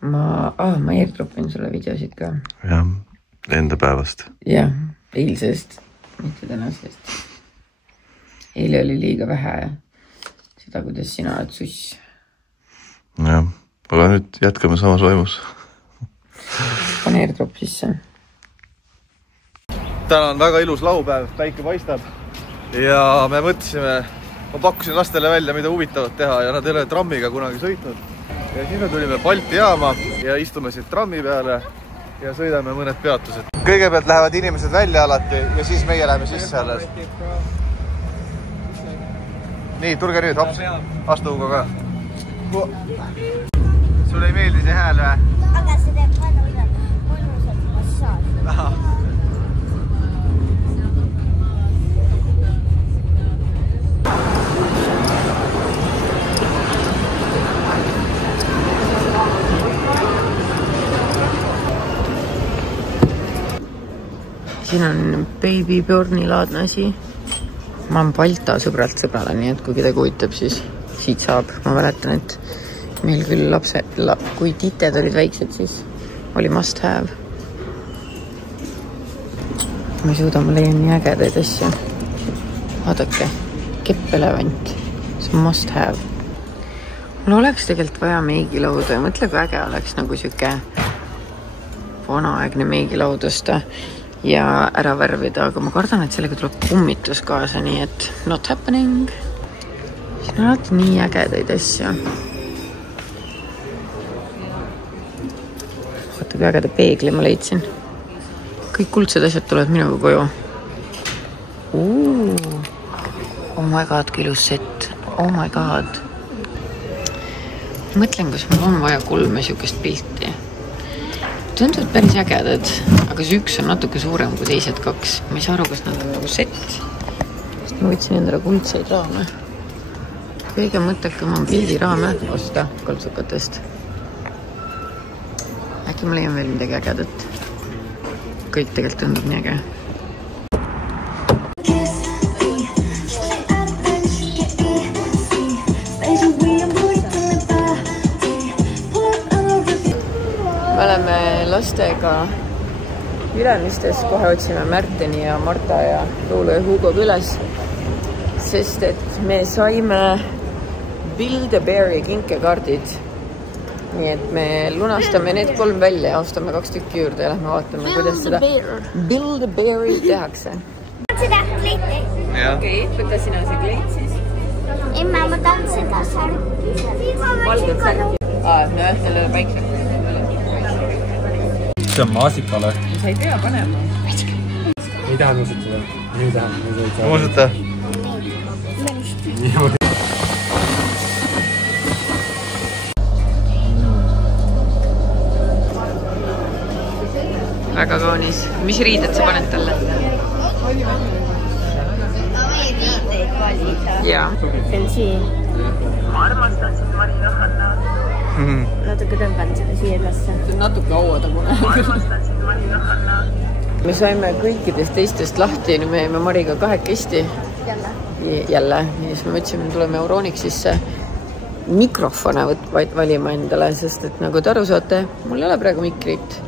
ma airdropin sulle videosid ka. Jah, enda päevast. Jah, eilsest, mitte tänasest. Eile oli liiga vähe seda, kuidas sina oled suss. Jah, aga nüüd jätkame samas vaimus. Pane airdrop sisse. Täna on väga ilus laupäev, päike paistab. Ja me mõtlesime, ma pakkusin lastele välja, mida huvitavat teha ja nad ei ole trammiga kunagi sõitnud. Ja siis me tulime Balti jaama ja istume siit trammi peale ja sõidame mõned peatused. Kõigepealt lähevad inimesed välja alati ja siis meie läheme sisse alles. Nii, tulge nüüd, hops, astugu ka. Sulle ei meeldi see hääl või? Aga see teeb mõnusalt massaaži. Siin on Baby Bjorni laadne asi. Ma olen Balta sõbralt sõbrale, nii et kui kedagi huvitab, siis siit saab. Ma mäletan, et meil küll kui tited olid väiksed, siis oli must have. Ma ei suuda, ma leian nii ägedaid asju. Vaadake, keppelevant. See on must have. Mul oleks tegelikult vaja meigilauda ja mõtle, kui äge oleks nagu siuke vanaaegne meigilaud osta ja ära värvida, aga ma kardan, et sellega tuleb kummitus kaasa, nii et not happening. Siin on alati nii ägedaid asju. Vaata, kui ägeda peegli ma leidsin. Kõik kuldsed asjad tulevad minuga koju. Oh my god, kui ilus set. Oh my god. Mõtlen, kas mul on vaja 3 siukest pilti. Tunduvad päris ägedad, aga see üks on natuke suurem kui teised 2. Ma ei saa aru, kas nad on nagu set. Sest ma võtsin endale kuldseid raame. Kõige mõttekam on pildiraame osta koltsukatest. Äkki ma leian veel midagi ägedat. Kõik tegelikult tundub nii äge. Me oleme lastega Ülemistes, kohe otsime Märteni ja Marta ja Tuulu ja Hugoga üles, sest et me saime Build-A-Beari kinkekaardid. Nii et me lunastame need 3 välja ja ostame 2 tükki juurde ja lähme vaatame, kuidas seda Build-A-Beari tehakse. Seda kleiti. Okei, võta sina see kleit siis. Emma, ma tahan seda särki. Valget särki. Nojah, sellele päikse. See on maasikale. Sa ei pea panema. Ei taha nuusutada. Ei taha nuusutada. Nuusuta. Väga kaunis. Mis riided sa paned talle? Jaa. See on siin. Ma armastan sind, Marina Hanna. Natuke tõmban selle siia üllesse. See on natuke auatagune. Ma armastan sind, Marina Hanna. Me saime kõikidest teistest lahti, me jäime Mariga 2 jälle. Ja siis me võtsime, tuleme Euronixisse mikrofone valima endale, sest et nagu te aru saate, mul ei ole praegu mikrit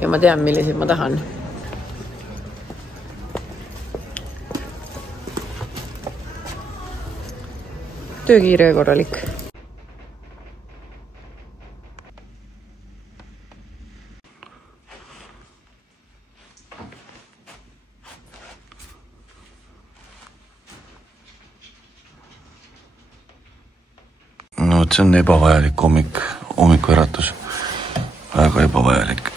ja ma tean, milliseid ma tahan. Töökiire ja korralik. No, see on ebavajalik hommikuäratus. Väga ebavajalik.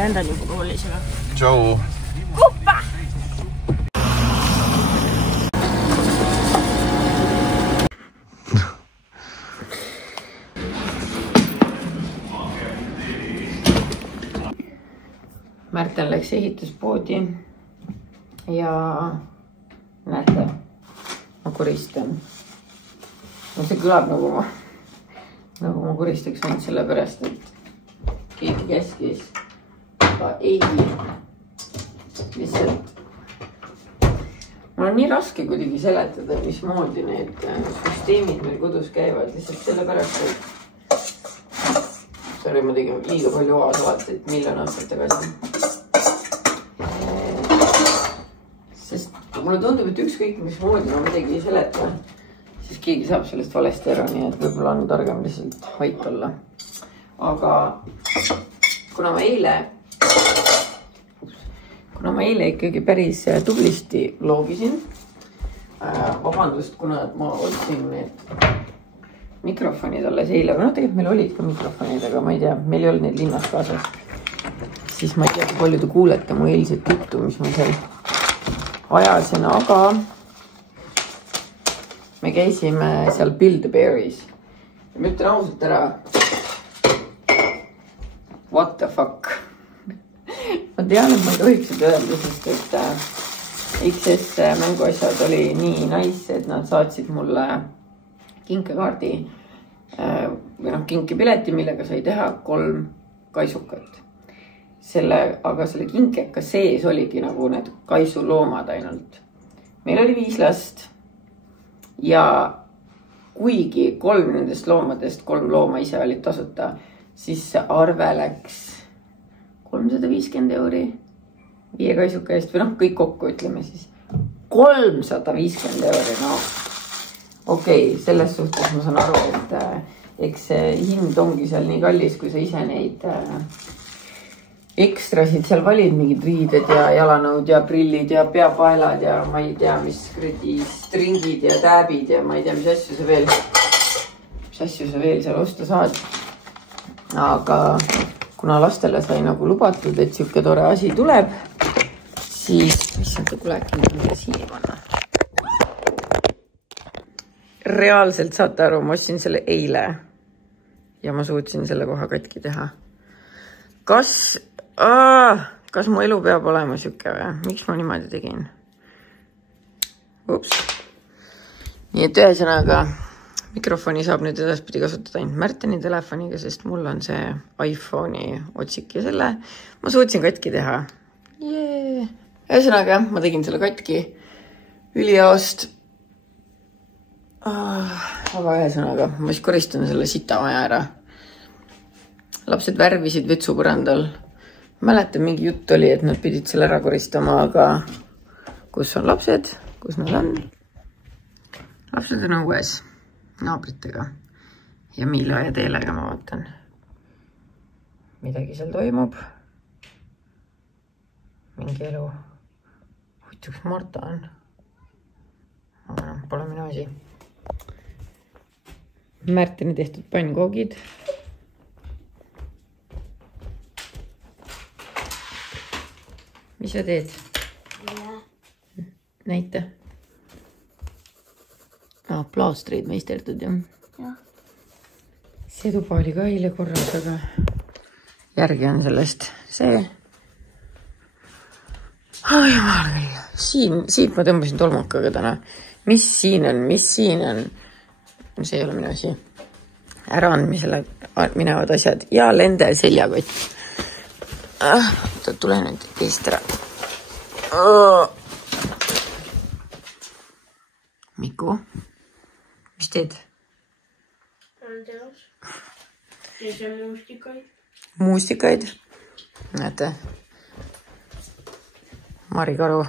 Lendan juba koolisele. Tšau. Kuppa! Märten läks ehituspoodi ja näete, ma koristan. No see kõlab nagu ma koristaks ainult selle pärast, et keegi käskis. Aga ei, lihtsalt mul on nii raske kuidagi seletada, mismoodi need süsteemid meil kodus käivad. Lihtsalt selle pärast, et sorry, ma tegin liiga palju oasalatit miljon aastat tagasi. Sest mulle tundub, et ükskõik mismoodi ma midagi ei seleta, siis keegi saab sellest valesti ära, nii et võib-olla on targem lihtsalt vait olla. Aga kuna ma eile ikkagi päris tublisti loogisin, vabandust, kuna ma otsin need mikrofonid alles eile, või tegelikult meil olid ka mikrofonid, aga ma ei tea, meil ei olnud neid linnas kaasas, siis ma ei tea, kui palju te kuulete mu eilset juttu, mis ma seal ajasin, aga me käisime seal Build-A-Bearis ja ma ütlen ausalt ära, what the fuck. Ma tean, et ma ei tohiks seda öelda, sest et XS mänguasjad oli nii nice, et nad saatsid mulle kinkekaardi või kinkepileti, millega sai teha 3 kaisukat. Aga selle kinkeka sees oligi nagu need kaisuloomad ainult. Meil oli 5 last ja kuigi 3 nendest loomadest, 3 looma ise olid tasuta, siis see arve läks 350 euri 5 kaisuka eest või kõik kokku ütleme siis 350 euri, no okei, selles suhtes ma saan aru, et eks see hind ongi seal nii kallis, kui sa ise neid ekstrasid seal valid, mingid riided ja jalanõud ja prillid ja peapaelad ja ma ei tea, mis stringid ja tääbid ja ma ei tea, mis asju sa veel seal osta saad. Aga kuna lastele sai nagu lubatud, et siuke tore asi tuleb, siis issand, kuule, äkki mida siia panna. Reaalselt saate aru, ma ostsin selle eile ja ma suutsin selle koha katki teha. Kas mu elu peab olema siuke või? Miks ma niimoodi tegin? Ups. Nii et ühesõnaga mikrofoni saab nüüd edaspidi kasutada ainult Märteni telefoniga, sest mul on see iPhone'i otsik ja selle ma suutsin katki teha. Ühesõnaga, ma tegin selle katki üliaost. Aga ühesõnaga, ma siis koristan selle sitamaja ära. Lapsed värvisid vetsupõrandal. Mäletan, mingi jutt oli, et nad pidid selle ära koristama, aga kus on lapsed? Kus nad on? Lapsed on õues naabritega ja Miila ja Teelega ma vaatan. Midagi seal toimub. Mingi elu. Huvituks Marta on. Aga pole minu asi. Märteni tehtud pannkoogid. Mis sa teed? Näita. Plaastreid meisterdud, jah? See tuba oli ka eile korras, aga järgi on sellest see. Jumal küll. Siit ma tõmbasin tolmukaga täna. Mis siin on? See ei ole minu asi. Äraandmisele minevad asjad ja lende seljakott. Tule nüüd teist ära. Miku, mis teed? On teos. Ja see muustikaid. Muustikaid? Näete. Mari Karu.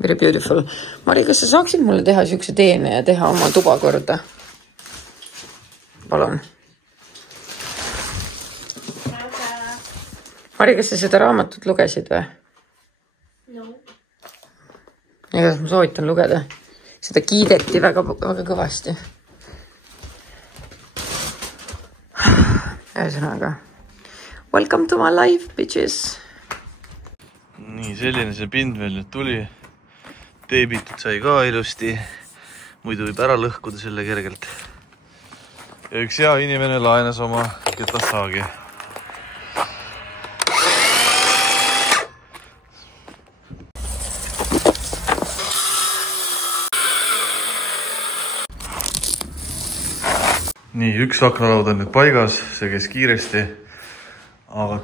Very beautiful. Mari, kas sa saaksid mulle teha siukse teene ja teha oma tuba korda? Palun. Mari, kas sa seda raamatut lugesid või? No. Ja ma soovitan lugeda. Seda kiideti väga kõvasti. Ühesõnaga. Welcome to my life, bitches. Nii, selline see pind meil nüüd tuli. Teebitud sai ka ilusti. Muidu võib ära lõhkuda selle kergelt. Ja üks hea inimene laenas oma Ketasaagi. nii, üks aknalaud on nüüd paigas, see käis kiiresti, aga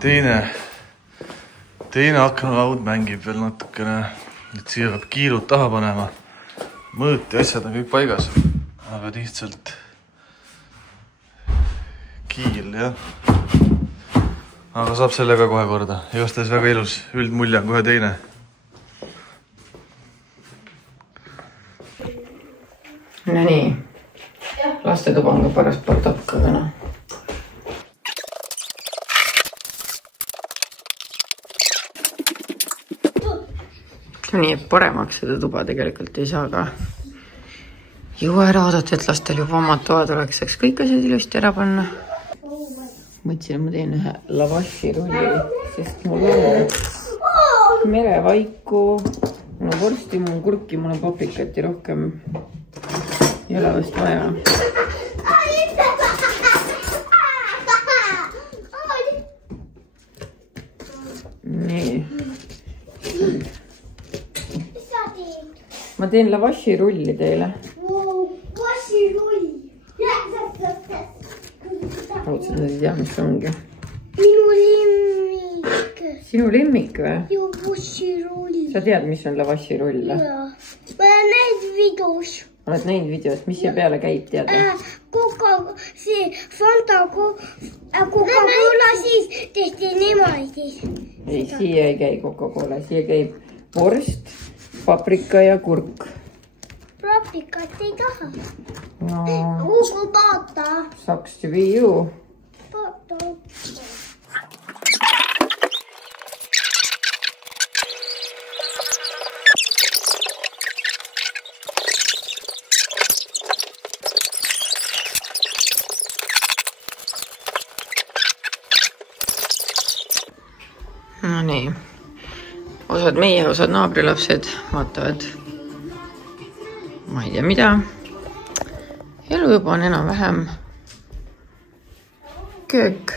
teine aknalaud mängib veel natukene, et siia peab kiilud taha panema. Mõõt ja asjad on kõik paigas, aga lihtsalt kiil, jah. Aga saab selle ka kohe korda. Igastahes väga ilus, üldmulje on kohe teine. No nii, lastetuba on ka paras poolt hakkagana. Nii, et paremaks seda tuba tegelikult ei saa ka. Jõua ära oodata, et lastel juba omad toad oleks, saaks kõik asjad ilusti ära panna. Mõtlesin, et ma teen ühe lavaširulli, sest mul on merevaiku, mul on vorsti, mul on kurki, mul on paprikati rohkem ei ole vast vaja. Nii. Ma teen lavaširulli teile. Raudselt ei tea, mis ongi. Minu lemmik. Sinu lemmik või? Ju bussirull. Sa tead, mis on lavaširull? Ma olen näinud videos. Oled näinud videos, mis siia peale käib, tead? Fanta Coca-Cola siis tehti niimoodi. Ei, siia ei käi Coca-Cola, siia käib vorst, paprika ja kurk. Paprikat ei taha. No, Ugu taata. sucks to be you. Taata. No nii, osad meie, osad naabrilapsed vaatavad, ma ei tea mida. Elu juba on enam-vähem köök,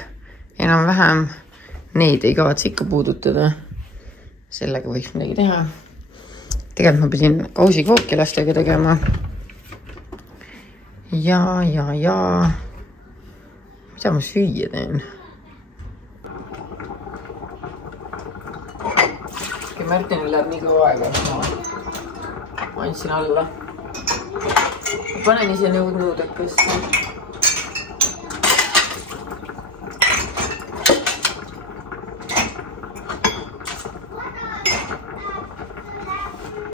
enam-vähem neid ei kavatse ikka puudutada. Sellega võiks midagi teha. Tegelikult ma pidin kausikooki lastega tegema. Ja. Mida ma süüa teen? Märtinil läheb nii kõva aega, et ma andsin alla. Panen ise nõudekast.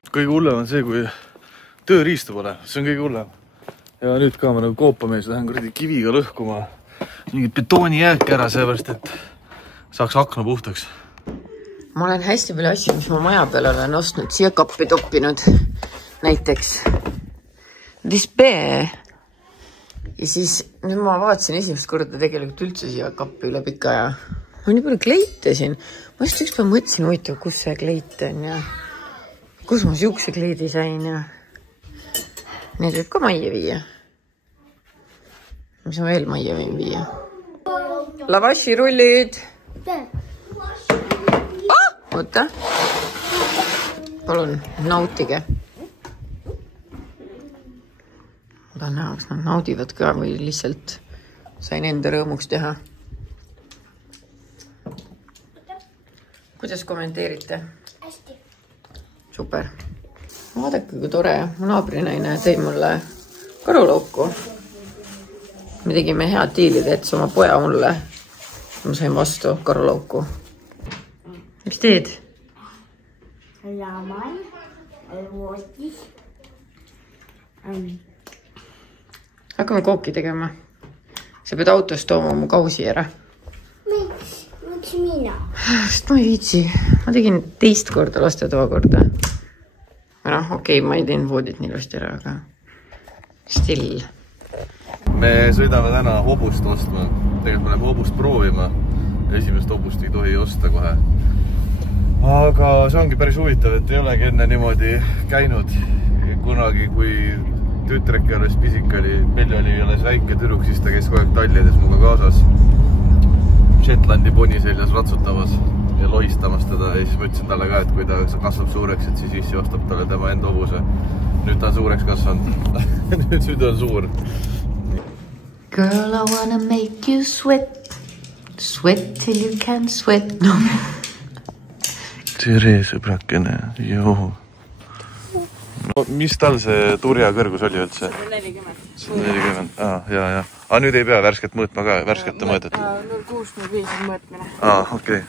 Kõige hullem on see, kui tööriistu pole. See on kõige hullem. Ja nüüd ka ma nagu koopamees lähen kuradi kiviga lõhkuma mingit betoonijääki ära, seepärast, et saaks akna puhtaks. Ma olen hästi palju asju, mis ma maja peal olen ostnud, siia kappi toppinud. Näiteks Disbee. Ja siis nüüd ma vaatasin esimest korda tegelikult üldse siia kappi üle pika aja. Ma nii palju kleite siin. Ma just ükspäev mõtlesin, huvitav, kus see kleit on ja kus ma siukse kleidi sain ja need võib ka majja viia. Mis ma veel majja võin viia? Lavaširullid. Oota. Palun, nautige. Ma tahan näha, kas nad naudivad ka või lihtsalt sain enda rõõmuks teha. Kuidas kommenteerite? Hästi. Super. Vaadake, kui tore. Mu naabrinaine tõi mulle karulauku. Me tegime head diilid, et oma poja mulle. Ma sain vastu karulauku. Mis teed? Laman, voodis. Hakkame kooki tegema. Sa pead autost tooma mu kausi ära. Miks mina? Sest ma ei viitsi. Ma tegin teist korda lastetoa korda. No, okei, ma ei teinud voodit nii ilusti ära, aga still. Me sõidame täna hobust ostma. Tegelikult me läheme hobust proovima. Esimest hobust ei tohi osta kohe. Aga see ongi päris huvitav, et ei olegi enne niimoodi käinud. Kunagi, kui tütreke alles pisik oli, meil oli alles väike tüdruk, siis ta käis kogu aeg tallides muga kaasas. Shetlandi poni seljas ratsutamas ja lohistamas teda. Ja siis ma ütlesin talle ka, et kui ta kasvab suureks, et siis issi ostab talle tema enda hobuse. Nüüd ta on suureks kasvanud. Nüüd on suur. Girl, I wanna make you sweat. Sweat till you can sweat. No. tere, sõbrakene. Joo. No, mis tal see turja kõrgus oli üldse? 140. 140. Ja. Aga nüüd ei pea värsket mõõtma ka, värskete mõõdet? 0,6-0,5 on mõõtmine. Okei.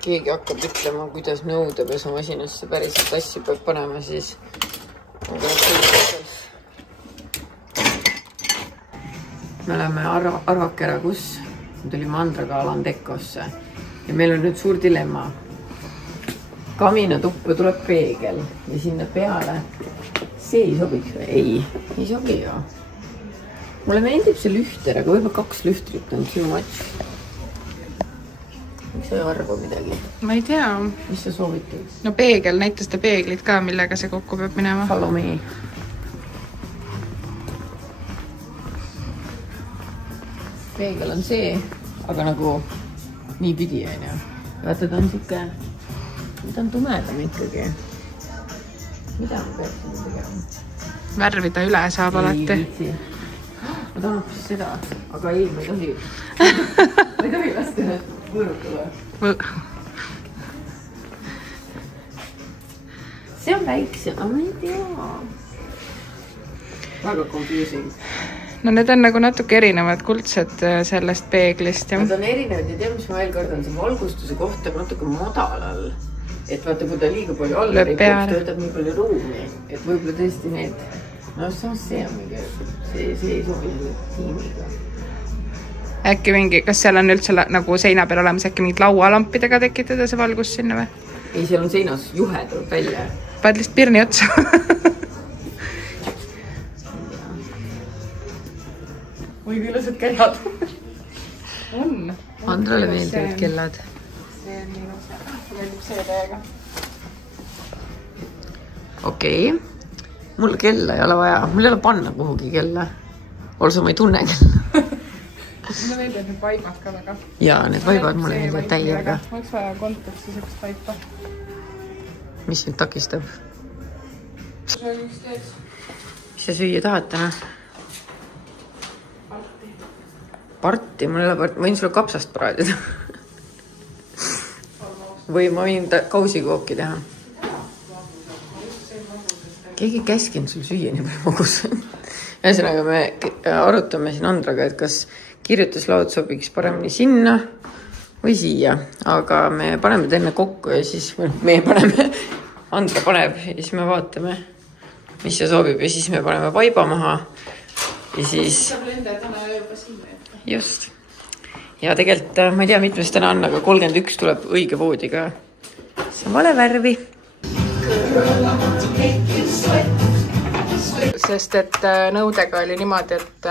Keegi hakkab ütlema, kuidas nõudepesumasinasse päriselt asju peab panema, siis me oleme Arvakera, kus tulime Andraga Alandekosse ja meil on nüüd suur dilemma. Kaminatuppa tuleb peegel ja sinna peale see ei sobiks või? Ei sobi ju. Mulle meeldib see lühter, aga võib-olla 2 lühtrit on too much. Miks sa ei arva midagi? Ma ei tea. Mis sa soovitad? No peegel, näita seda peeglit ka, millega see kokku peab minema. Follow me. Peegel on see, aga nagu nii pidi on ju. Vaata, ta on siuke, ta on tumedam ikkagi. Mida ma peaksin tegema? Värvida üle saab alati. Ma tahan hoopis seda, aga ei, ma ei tohi. Ma ei tohi lasta ennast võõrutada. See on väikse, aga ma ei tea. Väga confusing. No need on nagu natuke erinevad kuldsed sellest peeglist. Nad on erinevad ja tea, mis ma veel kord on see valgustuse kohta natuke madalal. Et vaata, kui ta liiga palju alla rikub, ta võtab nii palju ruumi. Et võib-olla tõesti need. No see on mingi, see ei sobi tiimiga. Äkki mingi, kas seal on üldse nagu seina peal olemas äkki mingid laualampidega tekitada see valgus sinna või? Ei, seal on seinas juhe tuleb välja. Paned lihtsalt pirni otsa. Oi, kui ilusad kellad. On. Andrale meeldivad kellad. See on nii ilus. Meeldib see täiega. Okei. Mul kella ei ole vaja. Mul ei ole panna kuhugi kella. Olsa ma ei tunne kella. Mulle meeldib need vaibad ka väga. Jaa, need vaibad mulle meeldivad täiega. Oleks vaja konteksti sellist vaipa. Mis nüüd takistab? Mis sa süüa tahad täna? Parti. Mul ei ole parti. Ma võin sulle kapsast praadida. Või ma võin kausikooki teha. Keegi käskinud sul süüa nii palju magus. Ühesõnaga me arutame siin Andraga, et kas kirjutuslaud sobiks paremini sinna või siia. Aga me paneme enne kokku ja siis me paneme, Andra paneb ja siis me vaatame, mis see sobib. Ja siis me paneme vaiba maha ja siis... Just. Ja tegelikult ma ei tea, mitmes täna on, aga 31 tuleb õige voodiga. See on vale värvi. Sest et nõudega oli niimoodi, et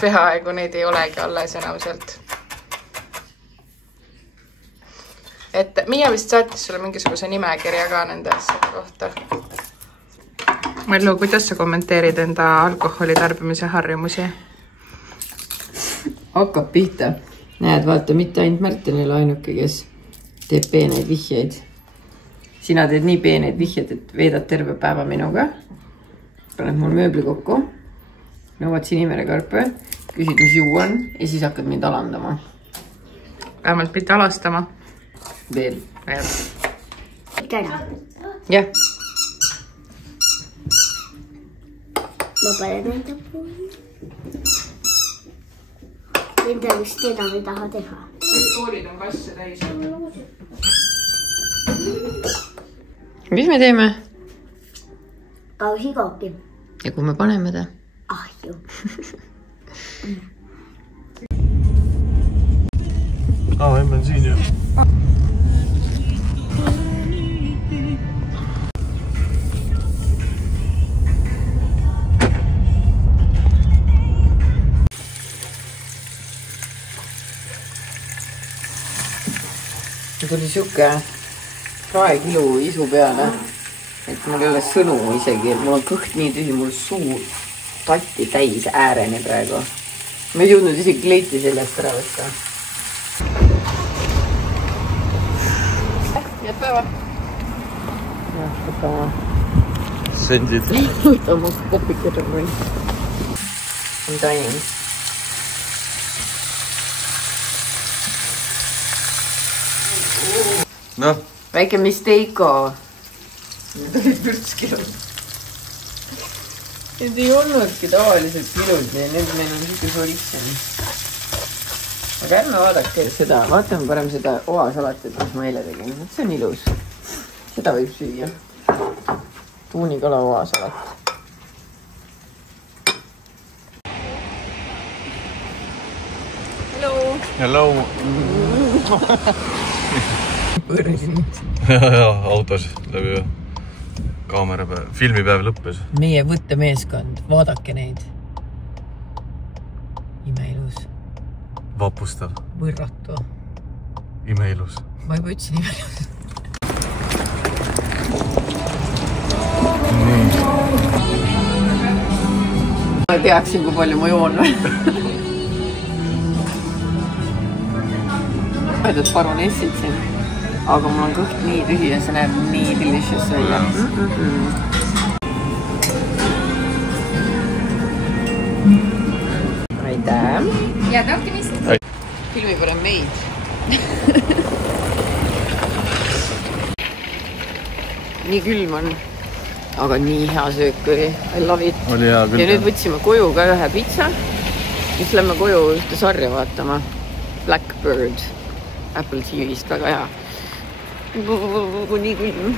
peaaegu neid ei olegi alles enamselt. Et Miia vist saatis sulle mingisuguse nimekirja ka nende asjade kohta. Marlu, kuidas sa kommenteerid enda alkoholi tarbimise harjumusi? Hakkab pihta. Näed, vaata, mitte ainult Märtenile ainuke, kes teeb peeneid vihjeid. Sina teed nii peeneid vihjeid, et veedad terve päeva minuga. Paned mul mööbli kokku. Nõuad Sinimerekarpe. Küsid, mis juu on. Ja siis hakkad mind alandama. Vähemalt mitte alastama. Veel. Täna. Jah. Ma panen enda puhul. Enda vist enam ei taha teha. Koolid on kasse täis. Mis me teeme? Kausikooki. Ja kui me paneme ta? Ahju. Emme on siin ju. Tuli siuke praekilu isu peale, et mul ei ole sõnu isegi, mul on kõht nii tühi, mul suu tatti täis ääreni praegu. Ma ei jõudnud isegi kleiti sellest ära võtta. päeva. jah, võta oma. Sendid. võta oma kopikad on või. I'm dying. Noh. Väike mistake. Need olid vürtskilud. Need ei olnudki tavaliselt kilud ja nüüd meil on siuke soritsen. Aga ärme vaadake seda, vaatame parem seda oasalatit, mis ma eile tegin. See on ilus. Seda võib süüa. Tuunikala oasalat. Hello! Hello! autos läbi kaamerapäev, filmipäev lõppes. Meie võttemeeskond, vaadake neid. Imeilus. Vapustav. Võrratu. Imeilus. Ma juba ütlesin imeilus. Ma teaksin, kui palju ma joon või. Mõeldud baronessid siin. Aga mul on kõht nii tühi ja see näeb nii delicious välja. Aitäh! Head õhtimist! Filmi pole meid. Nii külm on, aga nii hea söök oli. I love it. Oli hea küll. Ja nüüd võtsime koju ka ühe pitsa. Siis lähme koju ühte sarja vaatama. Blackbird. Apple TV-st väga hea. Nii külm.